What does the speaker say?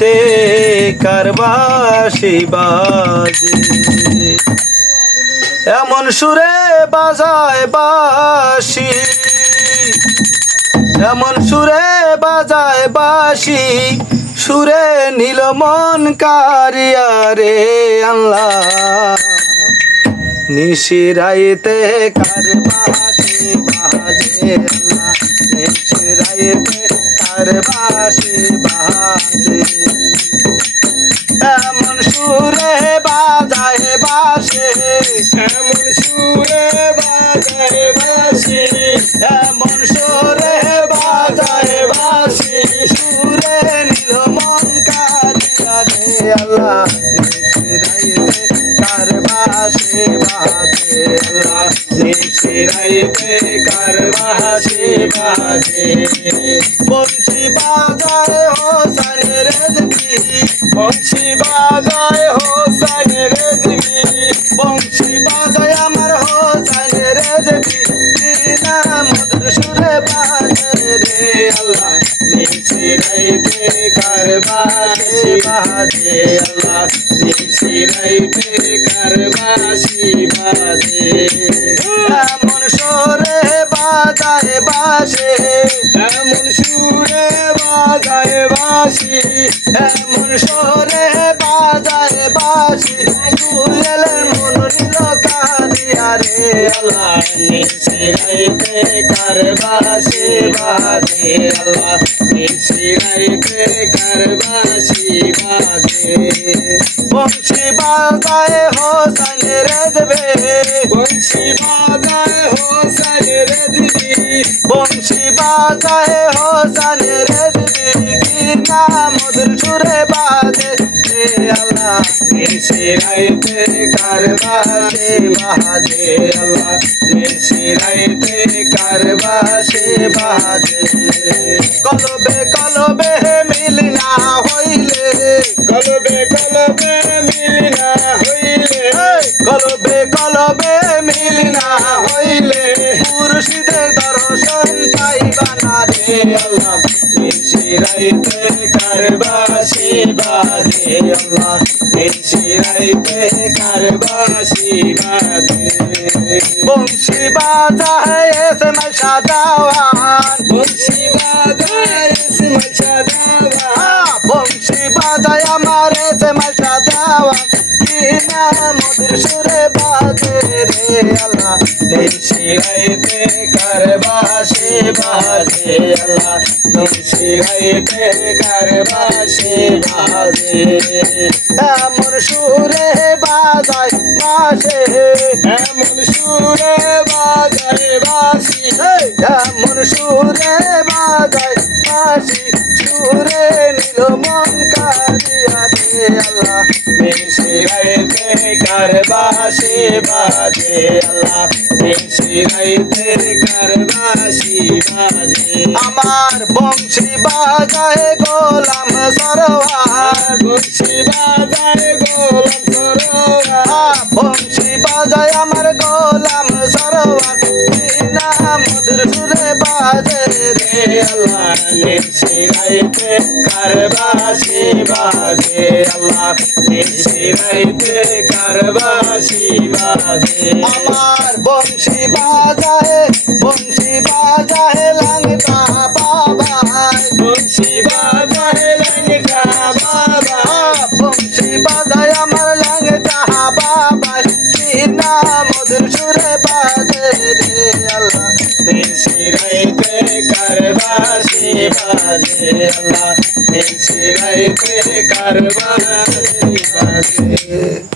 তে কারবাসি বাজে এমন সুরে বাজায় বাঁশি, এমন সুরে বাজায় বাঁশি, সুরে নীল মন কারিয়া রে আল্লাহ। নিশিরাইতে কারবাসি বাজে আল্লাহ, নিশিরাইতে কারবাসি বাজে এমন সুরে বাজায় বাঁশি, এমন সুরে বাজায় বাঁশি, এমন সুরে বাজায় বাঁশি, সুরে নীল মন কারিয়া রে আল্লাহ। নিশিরাইতে কারবাসি বাজে আল্লাহ, নিশিরাইতে কারবাসি বাজে বংশী বাজায় হোসেন রেজভি, বংশী বাজায় হোসেন রেজভি, বংশী বাজায় আমার হোসেন রেজভি, বিনা মধুর সুরে বাজে রে আল্লাহ। নিশিরাইতে কারবাসি বাজে আল্লাহ, নিশিরাইতে কারবাসি বাজে এমন সুরে বাজায় বাঁশি, এমন সুরে বাজায় বাঁশি, এমন সুরে বাজায় বাঁশি, দুয়েলের মন নীল কারিয়া রে আল্লাহ। নিশিরাইতে কারবাসি বাজে আল্লাহ, নিশিরাইতে কারবাসি বাজে বংশী বাজায় হোসেন রেজভি, বংশী বাজায় হোসেন রেজভি, বংশী বাজায় হোসেন রেজভি, বিনা মধুর সুরে বাজে রে আল্লাহ। নিশিরাইতে কারবাসি বাজে আল্লাহ, নিশিরাইতে কারবাসি বাজে কলবে কলবে মিল না হইলে, কলবে কলবে মিল না হইলে, কলবে কলবে মিল না হইলে, মুর্শিদের দর্শন পাইবা না রে আল্লাহ। নিশিরাইতে কারবাসি বাজে আল্লাহ, নিশিরাইতে কারবাসি বাজে বংশী বাজায় এসময় সাজাওয়ান, বংশী বাজায় ইসমত সাজাওয়ান, বংশী বাজায় আমার এসময় সাজাওয়ান, বিনা মধুর সুরে বাজে রে আল্লাহ। নিশিরাইতে কারবাসি বাজে আল্লাহ, নিশিরাইতে কারবাসি বাজে এমন সুরে বাজায় বাঁশি, এমন সুরে বাজায় বাঁশি, এমন সুরে বাজায় বাঁশি, সুরে নীল মন কারিয়া রে আল্লাহ। নিশিরাইতে কারবাসি বাজে আল্লাহ, নিশিরাইতে কারবাসি বাজে আমার বংশী বাজায় গোলাম সরোয়ার, বংশী বাজায় গোলাম সরোয়ার, বংশী বাজায় আমার গোলাম সরোয়ার, বিনা মধুর সুরে বাজে রে আল্লাহ। নিশিরাইতে কারবাসি বাজে আল্লাহ, নিশিরাইতে কারবাসি বাজে আমার বংশী বাজায় langta বাবাই, বংশী বাজায় langta বাবা, বংশী বাজায় আমার langta বাবাই, বিনা মধুর সুরে বাজে রে আল্লাহ। নিশিরাইতে কারবাসি বাজে আল্লাহ, নিশিরাইতে কারবাসি বাজে